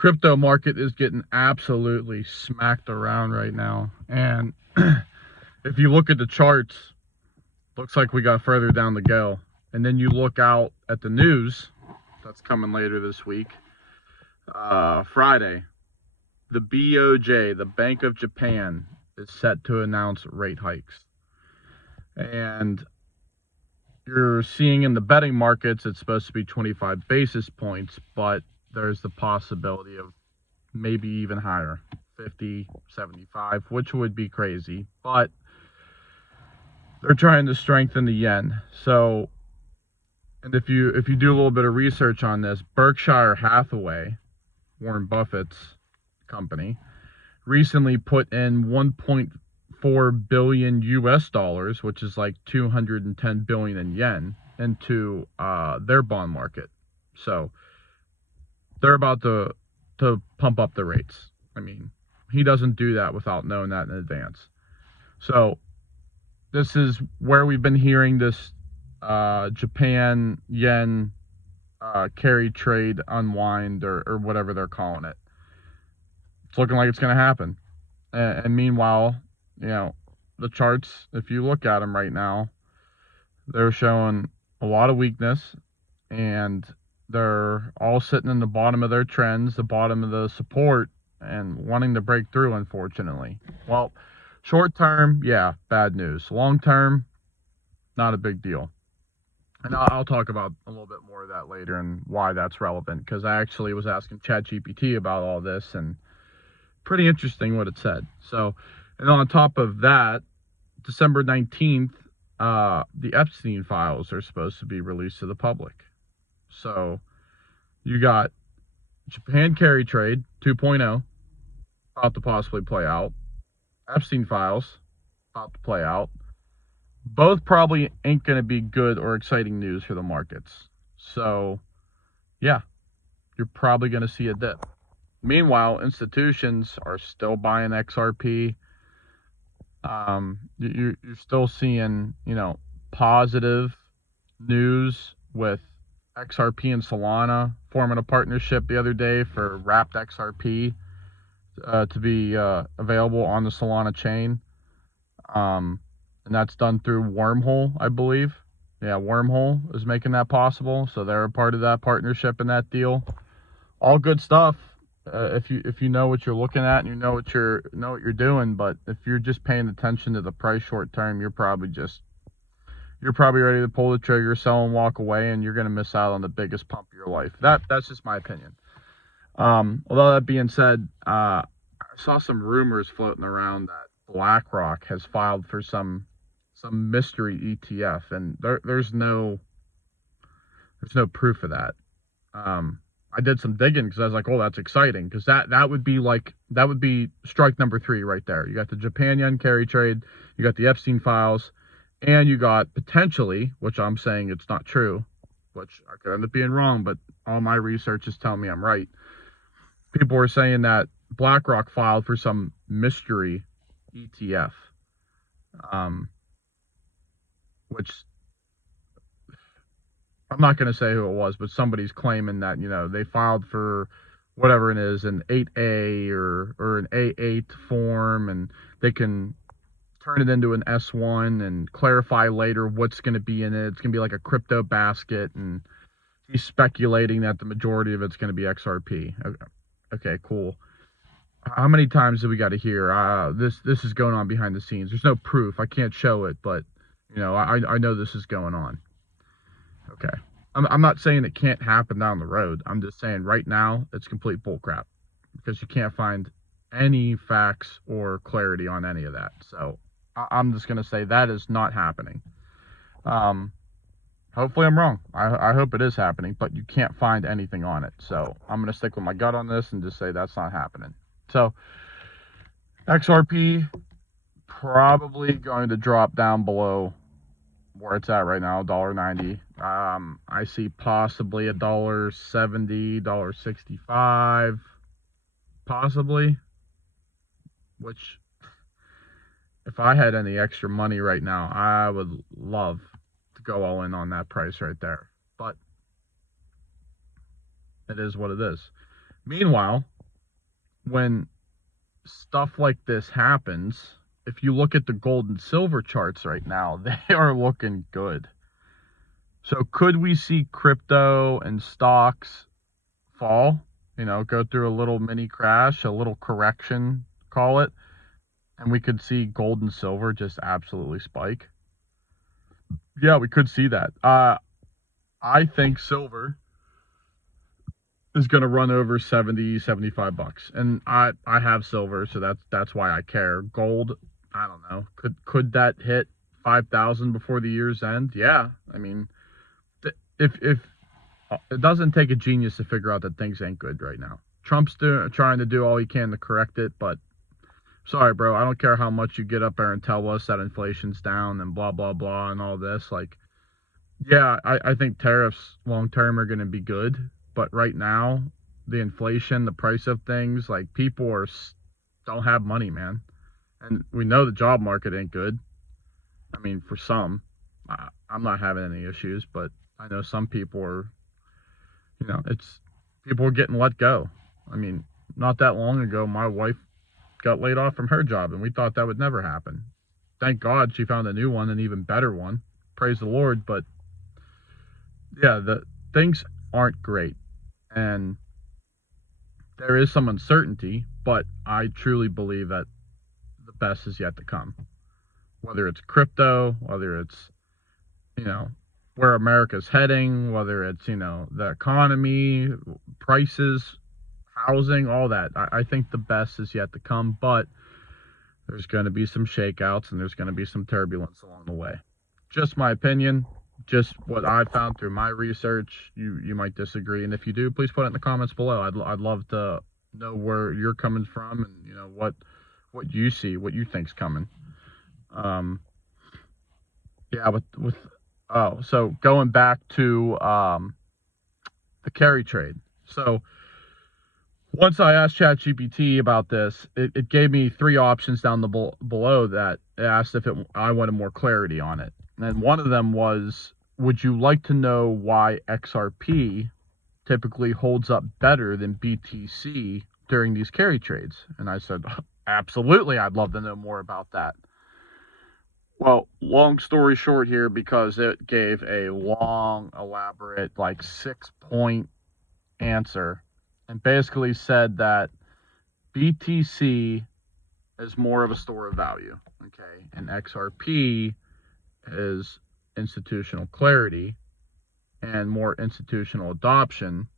crypto market is getting absolutely smacked around right now. And if you look at the charts, looks like we got further down to go. And then you look out at the news that's coming later this week. Friday, the BOJ, the Bank of Japan, is set to announce rate hikes. And you're seeing in the betting markets, it's supposed to be 25 basis points, but there's the possibility of maybe even higher, 50, 75, which would be crazy. But they're trying to strengthen the yen. So, and if you do a little bit of research on this, Berkshire Hathaway, Warren Buffett's company, recently put in 1.4 billion US dollars, which is like 210 billion in yen, into their bond market. So they're about to pump up the rates. I mean, he doesn't do that without knowing that in advance. So this is where we've been hearing this Japan yen carry trade unwind, or whatever they're calling it. It's looking like it's going to happen. And meanwhile, you know, the charts, if you look at them right now, they're showing a lot of weakness, and they're all sitting in the bottom of their trends, the bottom of the support, and wanting to break through, unfortunately. Well, short term, yeah, bad news. Long term, not a big deal. And I'll talk about a little bit more of that later and why that's relevant, because I actually was asking ChatGPT about all this, and pretty interesting what it said. So, and on top of that, December 19th, the Epstein files are supposed to be released to the public. So you got Japan carry trade 2.0 about to possibly play out. Epstein files about to play out. Both probably ain't going to be good or exciting news for the markets. So, yeah, you're probably going to see a dip. Meanwhile, institutions are still buying XRP. You're still seeing, positive news with XRP and Solana forming a partnership the other day for wrapped XRP to be available on the Solana chain. And that's done through Wormhole, I believe. Yeah, Wormhole is making that possible. So they're a part of that partnership and that deal. All good stuff. If you know what you're looking at and you know what you're doing, but if you're just paying attention to the price short term, you're probably ready to pull the trigger, sell and walk away, and you're going to miss out on the biggest pump of your life. That's just my opinion. Although that being said, I saw some rumors floating around that BlackRock has filed for some mystery ETF, and there's no proof of that. I did some digging because I was like, oh, that's exciting, because that would be strike number 3 right there. You got the Japan yen carry trade, you got the Epstein files, and you got potentially, which I'm saying it's not true, which I could end up being wrong, but all my research is telling me I'm right. People were saying that BlackRock filed for some mystery ETF, which I'm not going to say who it was, but somebody's claiming that, they filed for whatever it is, an 8A or an A8 form, and they can turn it into an S1 and clarify later what's going to be in it. It's going to be like a crypto basket, and he's speculating that the majority of it's going to be XRP. Okay, cool. How many times do we got to hear this is going on behind the scenes? There's no proof. I can't show it, but I know this is going on. Okay. I'm not saying it can't happen down the road. I'm just saying right now it's complete bullcrap, because you can't find any facts or clarity on any of that. So I'm just going to say that is not happening. Hopefully I'm wrong. I hope it is happening, but you can't find anything on it. So I'm going to stick with my gut on this and just say that's not happening. So XRP probably going to drop down below where it's at right now, $1.90. I see possibly $1.70, $1.65, possibly. Which, if I had any extra money right now, I would love to go all in on that price right there. But it is what it is. Meanwhile, when stuff like this happens, if you look at the gold and silver charts right now, they are looking good. So could we see crypto and stocks fall, go through a little mini crash, a little correction, call it, and we could see gold and silver just absolutely spike? Yeah, we could see that. I think silver is going to run over 70, 75 bucks. And I have silver, so that's why I care. Gold, I don't know. Could that hit 5,000 before the year's end? Yeah. I mean, if it doesn't take a genius to figure out that things ain't good right now. Trump's trying to do all he can to correct it, but sorry, bro, I don't care how much you get up there and tell us that inflation's down and blah, blah, blah and all this. Like, yeah, I think tariffs long-term are going to be good, but right now, the inflation, the price of things, like, people don't have money, man. And we know the job market ain't good. I mean, for some, I'm not having any issues, but I know some people are, people are getting let go. I mean, not that long ago, my wife got laid off from her job, and we thought that would never happen. Thank God she found a new one, an even better one. Praise the Lord. But yeah, the things aren't great, and there is some uncertainty, but I truly believe that the best is yet to come. Whether it's crypto, whether it's, where America's heading, whether it's, the economy, prices, housing, all that. I think the best is yet to come, but there's going to be some shakeouts and there's going to be some turbulence along the way. Just my opinion, just what I found through my research. You might disagree, and if you do, please put it in the comments below. I'd love to know where you're coming from and what you see, what you think's coming. So going back to the carry trade. So once I asked ChatGPT about this, it gave me three options down below that it asked if I wanted more clarity on it. And one of them was, would you like to know why XRP typically holds up better than BTC during these carry trades? And I said, absolutely, I'd love to know more about that. Well, long story short here, because it gave a long, elaborate, 6-point answer, and basically said that BTC is more of a store of value, okay, and XRP is institutional clarity and more institutional adoption,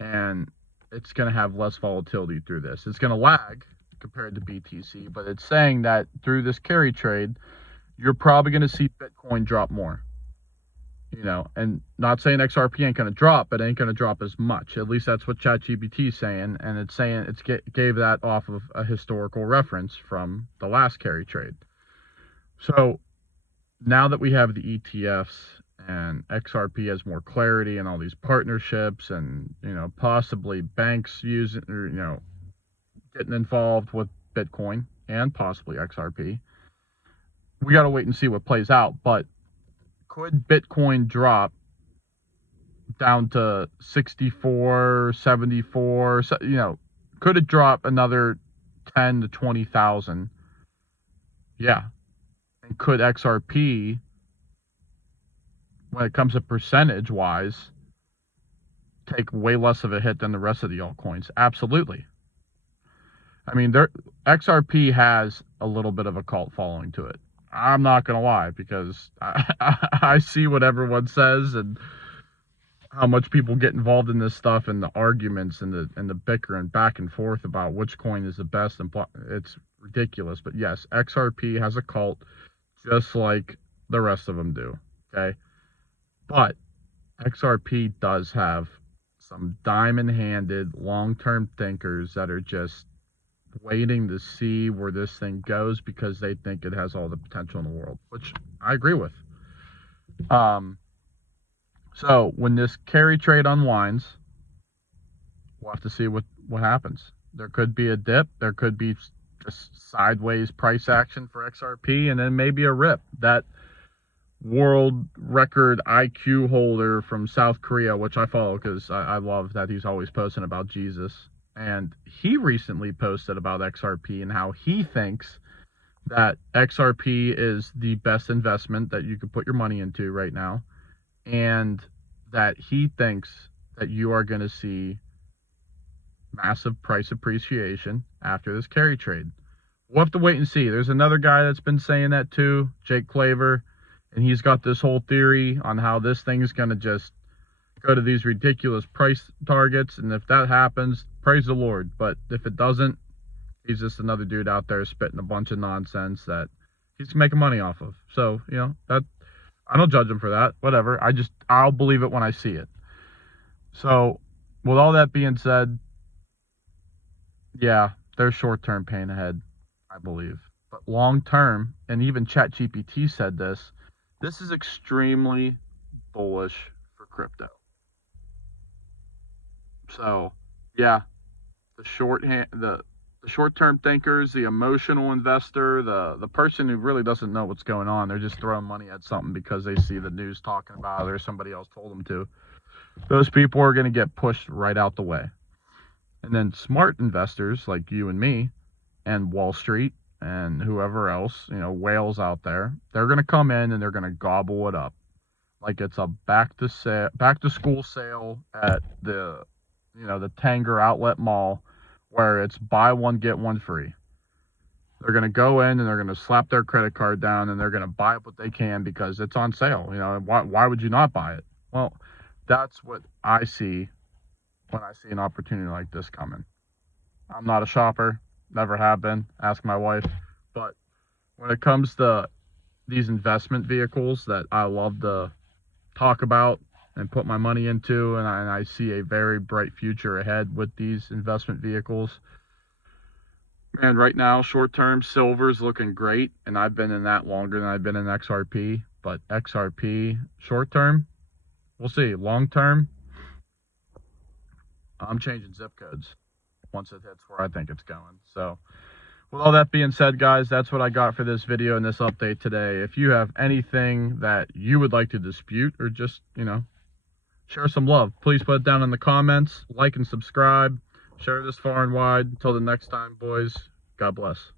and it's going to have less volatility through this. It's going to lag compared to BTC, but it's saying that through this carry trade, you're probably going to see Bitcoin drop more, and not saying XRP ain't going to drop, but it ain't going to drop as much. At least that's what ChatGPT is saying, and it's saying gave that off of a historical reference from the last carry trade. So now that we have the ETFs and XRP has more clarity and all these partnerships and, possibly banks using, or, getting involved with Bitcoin and possibly XRP, we got to wait and see what plays out. But could Bitcoin drop down to 64, 74, could it drop another 10 to 20,000? Yeah. And could XRP, when it comes to percentage wise, take way less of a hit than the rest of the altcoins? Absolutely. I mean, XRP has a little bit of a cult following to it. I'm not going to lie, because I see what everyone says and how much people get involved in this stuff and the arguments and the bickering back and forth about which coin is the best. And it's ridiculous. But yes, XRP has a cult just like the rest of them do. Okay. But XRP does have some diamond-handed, long-term thinkers that are just waiting to see where this thing goes because they think it has all the potential in the world, which I agree with. So when this carry trade unwinds, we'll have to see what happens. There could be a dip. There could be just sideways price action for XRP, and then maybe a rip. That world record IQ holder from South Korea, which I follow because I love that he's always posting about Jesus. And he recently posted about XRP and how he thinks that XRP is the best investment that you could put your money into right now, and that he thinks that you are going to see massive price appreciation after this carry trade. We'll have to wait and see. There's another guy that's been saying that too, Jake Claver, and he's got this whole theory on how this thing is going to just go to these ridiculous price targets, and if that happens, praise the Lord. But if it doesn't, he's just another dude out there spitting a bunch of nonsense that he's making money off of. So, you know, that I don't judge him for that. Whatever. I'll believe it when I see it. So, with all that being said, yeah, there's short-term pain ahead, I believe. But long-term, and even ChatGPT said this is extremely bullish for crypto. So, yeah, the short-term thinkers, the emotional investor, the person who really doesn't know what's going on, they're just throwing money at something because they see the news talking about it or somebody else told them to. Those people are going to get pushed right out the way. And then smart investors like you and me and Wall Street and whoever else, you know, whales out there, they're going to come in and they're going to gobble it up like it's a back to school sale at the, you know, the Tanger Outlet Mall, where it's buy one get one free. They're going to go in and they're going to slap their credit card down and they're going to buy up what they can because it's on sale. You know, why would you not buy it? Well, that's what I see when I see an opportunity like this coming. I'm not a shopper, never have been, ask my wife. But when it comes to these investment vehicles that I love to talk about and put my money into, and I see a very bright future ahead with these investment vehicles. Man, right now, short-term, silver's looking great, and I've been in that longer than I've been in XRP. But XRP, short-term, we'll see. Long-term, I'm changing zip codes once it hits where I think it's going. So, with all that being said, guys, that's what I got for this video and this update today. If you have anything that you would like to dispute or just, you know, share some love, please put it down in the comments. Like and subscribe. Share this far and wide. Until the next time, boys, God bless.